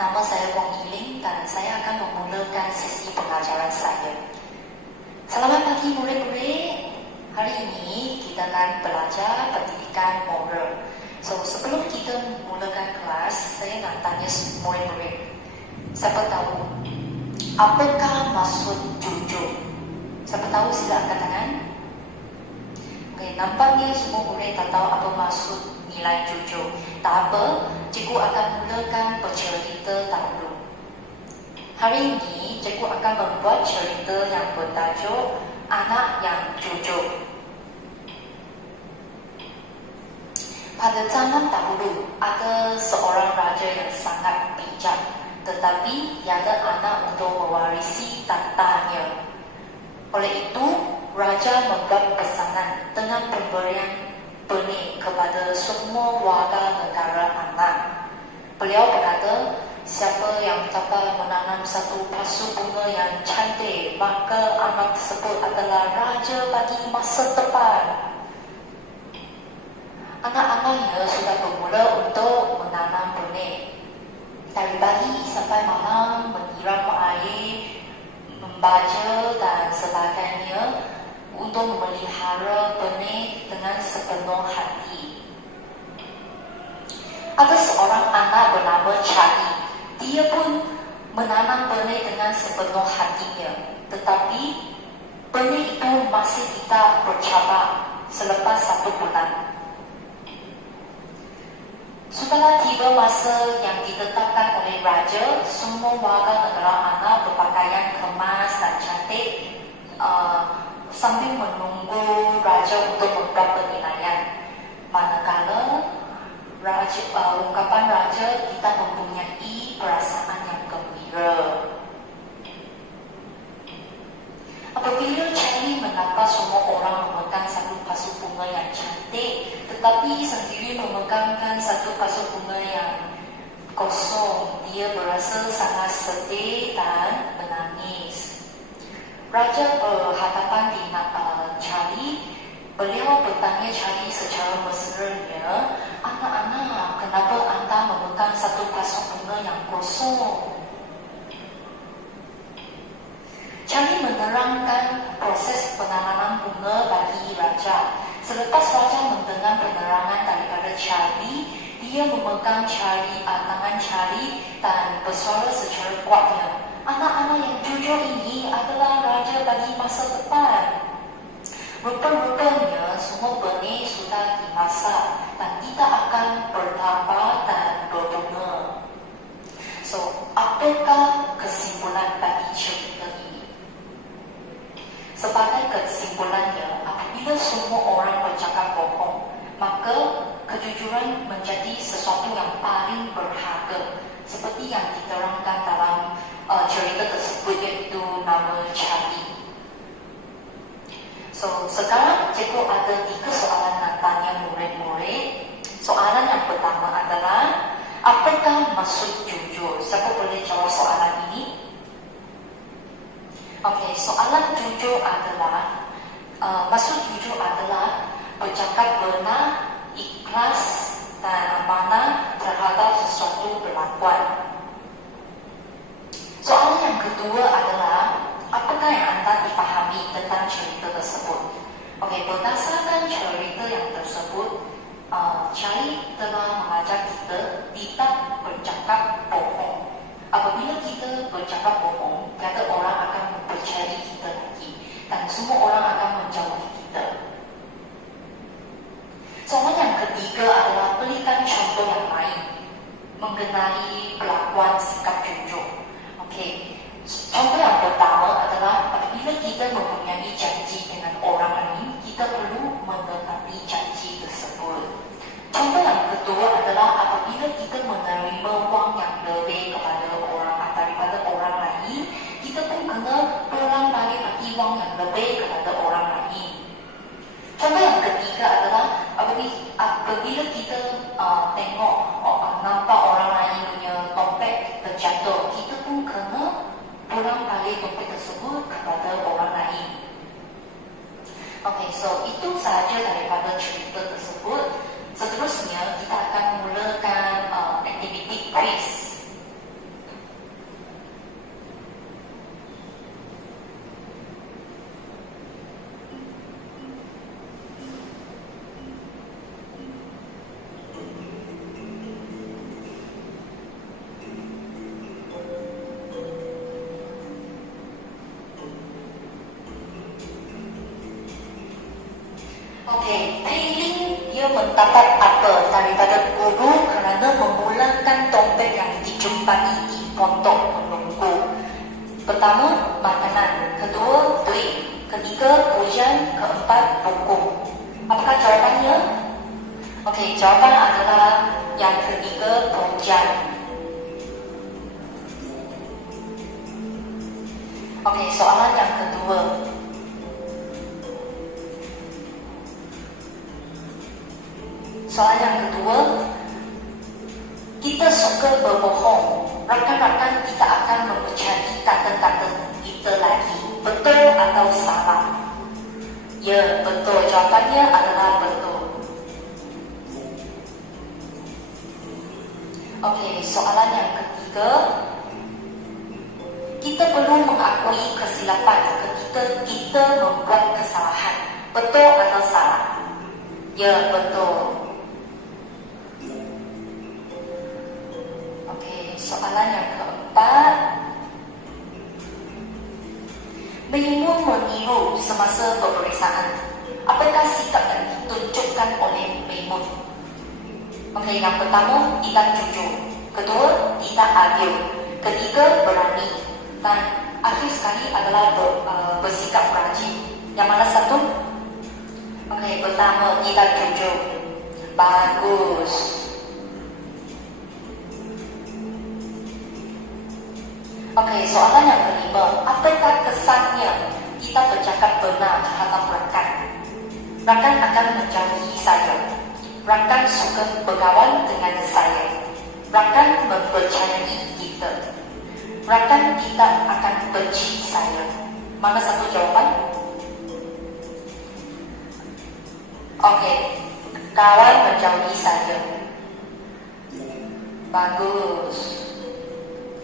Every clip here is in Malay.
Nama saya Wong Yiling dan saya akan memulakan sesi pengajaran saya. Selamat pagi murid-murid. Hari ini kita akan belajar pendidikan moral. Sebelum kita mulakan kelas, saya nak tanya murid-murid. Siapa tahu apakah maksud jujur? Siapa tahu sila angkat tangan. Nampaknya semua murid tak tahu apa maksud nilai jujur. Tak apa, cikgu akan mulakan bercerita dahulu. Hari ini, cikgu akan membuat cerita yang bertajuk Anak yang Jujur. Pada zaman dahulu, ada seorang raja yang sangat bijak, tetapi tiada anak untuk mewarisi tahtanya. Oleh itu, raja membuat pesanan dengan pemberian benih kepada semua warga negara anak. Beliau berkata, siapa yang dapat menanam satu pasu bunga yang cantik, maka anak tersebut adalah raja bagi masa depan. Anak-anaknya sudah bermula untuk menanam benih. Dari pagi sampai malam menyiram air, membaca dan sebagainya untuk memelihara benih dengan sepenuh hati. Ada seorang anak bernama Charlie. Dia pun menanam benih dengan sepenuh hatinya. Tetapi benih itu masih tidak bercabar selepas 1 bulan. Setelah tiba masa yang ditetapkan oleh raja, semua warga negara anak berpakaian kemas dan cantik sambil menunggu raja untuk membuat penilaian. Manakala ungkapan raja tidak mempunyai perasaan yang gembira. Apabila Charlie menampak semua orang memegang satu pasu bunga yang cantik, tetapi sendiri memegangkan satu pasu bunga yang kosong, dia berasa sangat sedih dan menangis. Raja berhadapan dengan Charlie. Beliau bertanya Charlie secara mesra-nya, anak-anak, kenapa anda memegang satu pasu bunga yang kosong? Charlie menerangkan proses penanaman bunga bagi raja. Selepas raja mendengar penerangan daripada Charlie, dia memegang tangan Charlie dan bersuara secara kuatnya. Anak-anak yang jujur ini adalah raja bagi masa depan. Rupa-rupanya semua benih sudah dimasak dan tidak akan bertambah dan berbunga. Apakah kesimpulan bagi cerita ini? Sebagai kesimpulannya, apabila semua orang bercakap bohong, maka kejujuran menjadi sesuatu yang paling berharga, seperti yang diterangkan dalam cerita tersebut, iaitu nama Charlie. Sekarang cikgu ada 3 soalan nak tanya murid-murid. Soalan yang pertama adalah, apakah maksud jujur? Siapa boleh jawab soalan ini? Okey, soalan jujur adalah, maksud jujur adalah bercakap benar, ikhlas dan amanah terhadap sesuatu perlakuan. Soalan yang kedua adalah, apakah yang anda difahami tentang cerita tersebut? Okey, berdasarkan cerita yang tersebut, Charlie telah mengajar kita tidak bercakap bohong. Apabila kita bercakap bohong, tiada orang akan mempercayai kita lagi dan semua orang akan menjauhi kita. Soalan yang ketiga adalah berikan contoh yang lain mengenai perlakuan sikap jujur. Okey, contoh yang pertama adalah apabila kita mempunyai janji dengan orang lain, kita perlu menepati janji tersebut. Contoh yang kedua adalah apabila kita menerima wang yang lebih daripada orang lain, kita pun kena pulang balik bagi wang yang lebih kepada orang lain. Contoh yang ketiga adalah apabila kita nampak orang lain punya dompet terjatuh, kita pun kena pulang balik dompet tersebut kepada orang lain. Okey, itu sahaja daripada cerita tersebut. Seterusnya kita akan mulakan aktiviti quiz. dapat apa daripada guru kerana memulangkan dompet yang dijumpai di pondok penunggu? Pertama, makanan. Kedua, duit. Ketiga, ujian. Keempat, buku. Apakah jawapannya? Okey, jawapan adalah yang ketiga, ujian. Okey, soalan yang kedua. Soalan yang kedua, kita suka berbohong. Rakan-rakan kita akan mencari kata-kata kita lagi. Betul atau salah? Ya, betul. Jawapannya adalah betul. Okey, soalan yang ketiga, kita perlu mengakui kesilapan ketika kita membuat kesalahan. Betul atau salah? Ya, betul. Soalan yang keempat, Meimun meniru semasa peperiksaan. Apakah sikap yang ditunjukkan oleh Meimun? Okey, yang pertama, tidak jujur. Kedua, tidak adil. Ketiga, berani. Dan akhir sekali adalah bersikap rajin. Yang mana satu? Okey, pertama, tidak jujur. Bagus. Okey, soalan yang kelima, apakah kesannya kita bercakap benar terhadap rakan? Rakan akan menjauhi saya. Rakan suka berkawan dengan saya. Rakan mempercayai kita. Rakan tidak akan benci saya. Mana satu jawapan? Okey, kawan menjauhi saya. Bagus.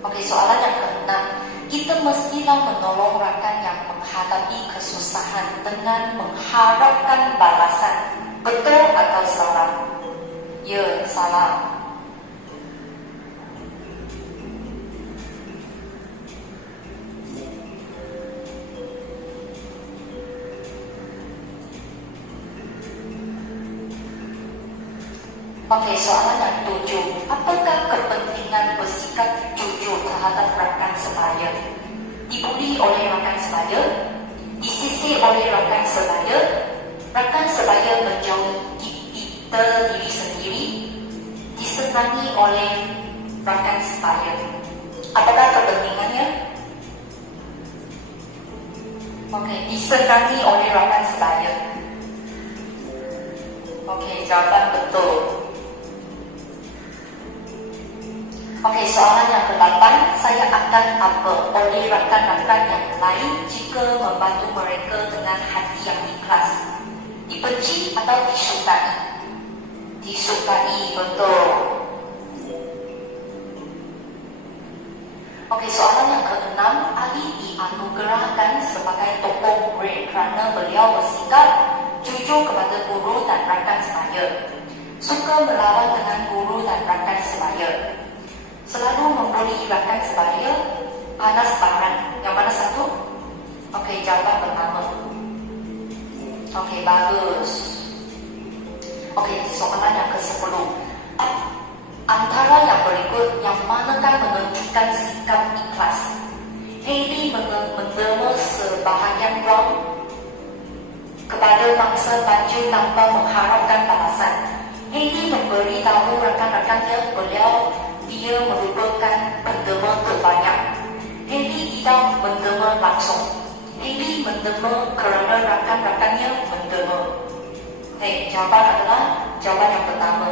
Okey, soalan yang keenam, kita mestilah menolong rakan yang menghadapi kesusahan dengan mengharapkan balasan. Betul atau salah? Ya, salah. Okey, soalan yang tujuh, apakah kepentingan bersikap jujur terhadap rakan sebaya? Dibuli oleh rakan sebaya? Disisir oleh rakan sebaya? Rakan sebaya menjauhi kita diri sendiri? Diserangi oleh rakan sebaya? Apakah kepentingannya? Okey, diserangi oleh rakan sebaya. Okey, jawapan betul. Okey, soalan yang ke-8, saya akan apa oleh rakan-rakan yang lain jika membantu mereka dengan hati yang ikhlas? Dibenci atau disukai? Disukai, betul. Okey, soalan yang ke-6, Ali dianugerahkan sebagai tokoh murid kerana beliau bersikap jujur kepada guru dan rakan sebaya. Suka melawan dengan guru dan rakan sebaya. Selalu membuli rakan sebaya, panas baran. Yang mana satu? Okey, jawapan pertama. Okey, bagus. Okey, soalan yang ke-10. Antara yang berikut, yang manakah menunjukkan sikap ikhlas? Hailey menderma sebahagian wang kepada mangsa baju tanpa mengharapkan balasan. Hailey memberi tahu rakan-rakannya dia merupakan penderma terbanyak. Hailey tidak menderma langsung. Hailey menderma kerana rakan-rakannya menderma. Okey, jawapan adalah jawapan yang pertama.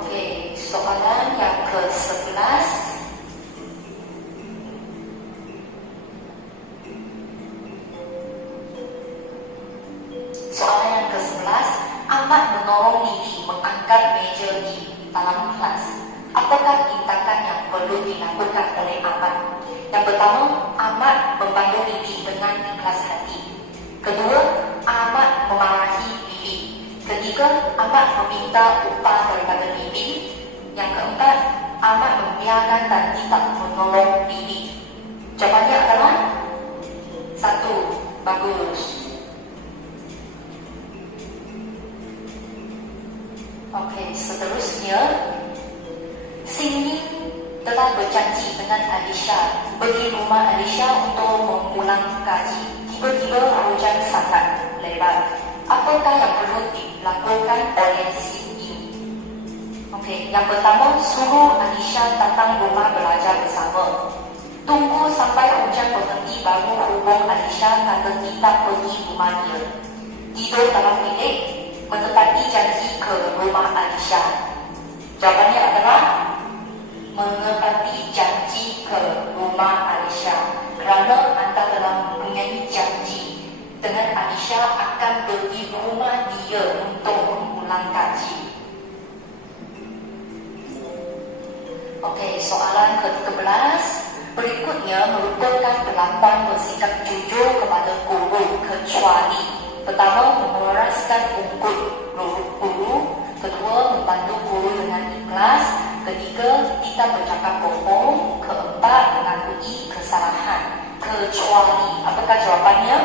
Okey, soalan yang ke-11. Soalan yang ke-11, Ahmad menolong Lily mengangkat meja di dalam kelas. Apakah tindakan yang perlu dilakukan oleh Ahmad? Yang pertama, Ahmad membantu Lily dengan ikhlas hati. Kedua, Ahmad memarahi Lily. Ketiga, Ahmad meminta upah daripada Lily. Yang keempat, Ahmad membiarkan dan tidak menolong Lily. Jawapannya adalah satu. Bagus. Okey, seterusnya Cindy telah berjanji dengan Alicia pergi rumah Alicia untuk mengulang kaji. Tiba-tiba hujan sangat lebat. Apakah yang perlu dilakukan oleh Cindy? Okey, yang pertama, suruh Alicia datang rumah belajar bersama. Tunggu sampai hujan berhenti baru hubung Alicia kata tidak pergi rumah dia. Tidur dalam bilik, menepati janji ke rumah Alicia. Jawapannya adalah menepati janji ke rumah Alicia, kerana anda telah mempunyai janji dengan Alicia akan pergi rumah dia untuk mengulang kaji. Okey, soalan ke-13. Berikutnya merupakan perlakuan bersikap jujur kepada guru kecuali pertama, memeraskan ungkut guru. Kedua, membantu guru dengan ikhlas. Ketiga, tidak bercakap bohong. Keempat, mengakui kesalahan. Kecuali, apakah jawapannya?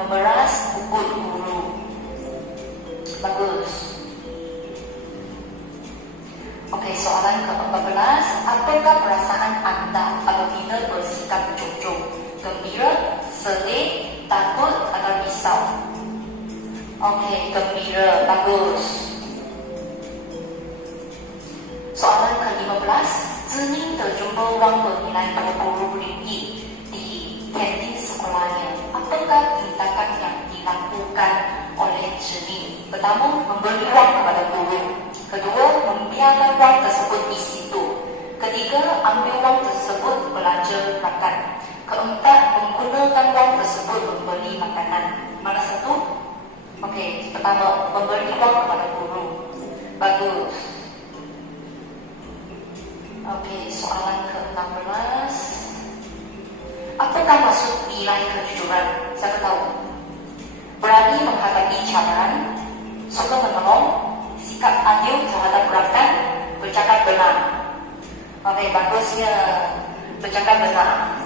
Memeras ungkut guru. Bagus. Okey, soalan ke-14. Apakah perasaan anda apabila bersikap jujur? Gembira, sedih, takut atau risau? Okey, gembira. Bagus. Soalan ke-15. Zining terjumpa wang bernilai RM20 di kantin sekolahnya. Apakah tindakan yang dilakukan oleh Zining? Pertama, memberi wang kepada guru. Kedua, membiarkan wang tersebut di situ. Ketiga, ambil wang tersebut belanja makan. Keempat, menggunakan wang tersebut membeli makanan. Mana satu? Okey, pertama, memberi wang kepada guru. Bagus. Okey, soalan ke-16. Apakah maksud nilai kejujuran? Siapa tahu? Berani menghadapi cabaran, suka menolong, sikap adil terhadap rakan, bercakap benar. Okey, bagusnya bercakap benar.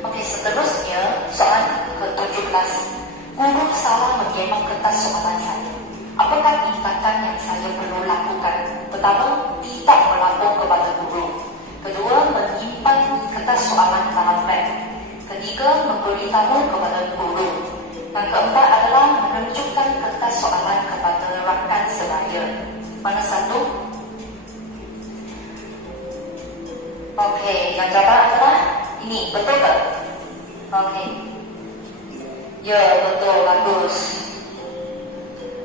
Okey, seterusnya soalan ke-17. Guru salah menyemak kertas soalan saya. Apakah tindakan yang saya perlu lakukan? Pertama, tidak melapor kepada guru. Kedua, menyimpan kertas soalan dalam beg. Ketiga, memberitahu kepada guru. Yang keempat adalah menunjukkan kertas soalan kepada rakan seraya. Mana satu? Okey, yang jawapan adalah ini, betul tak? Okey. Ya, betul, bagus.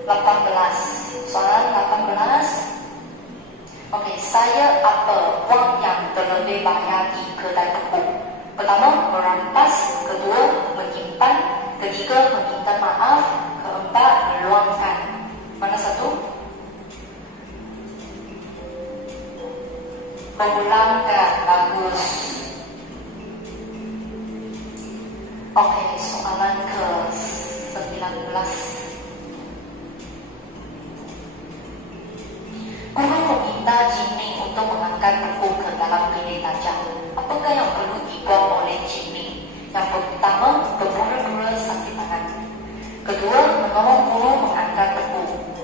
18. Soalan 18. Okey, saya apa wang yang terlebih bayar di kedai buku? Pertama, merampas. Kedua, menyimpan. Ketiga, meminta maaf. Keempat, meluangkan. Mana satu? Memulangkan. Bagus. Okey, soalan ke-19. Guru meminta Jimin untuk mengangkat buku ke dalam bilik tajam. Apakah yang perlu dibuat oleh Jimin? Yang pertama, berpura-pura sakit tangan. Kedua, menolong guru mengangkat buku.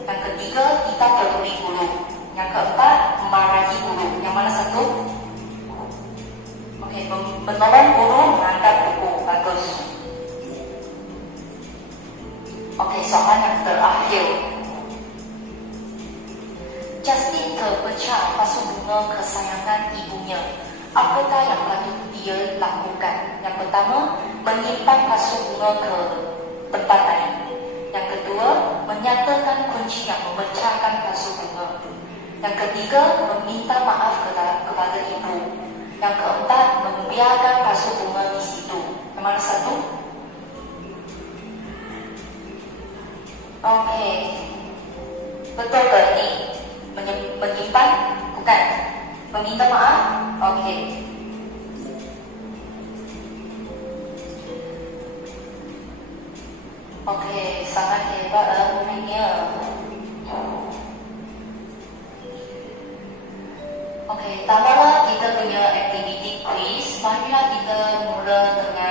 Yang ketiga, tidak peduli guru. Yang keempat, memarahi guru. Yang mana satu? Okey, menolong guru mengangkat buku. Bagus. Okey, soalan yang terakhir. Justin terpecah pasu bunga kesayangan ibunya. Apakah yang patut dia lakukan? Yang pertama, menyimpan pasu bunga ke tempat lain. Yang kedua, menyatakan kunci yang memecahkan pasu bunga. Yang ketiga, meminta maaf kepada ibu. Yang keempat, membiarkan pasu bunga di situ. Yang mana satu? Okey, betul ke ini? Menyimpan? Bukan. Meminta maaf? Okey. Okey, sangat hebat muridnya. Okey, tambahlah kita punya aktiviti quiz. Marilah kita mula dengan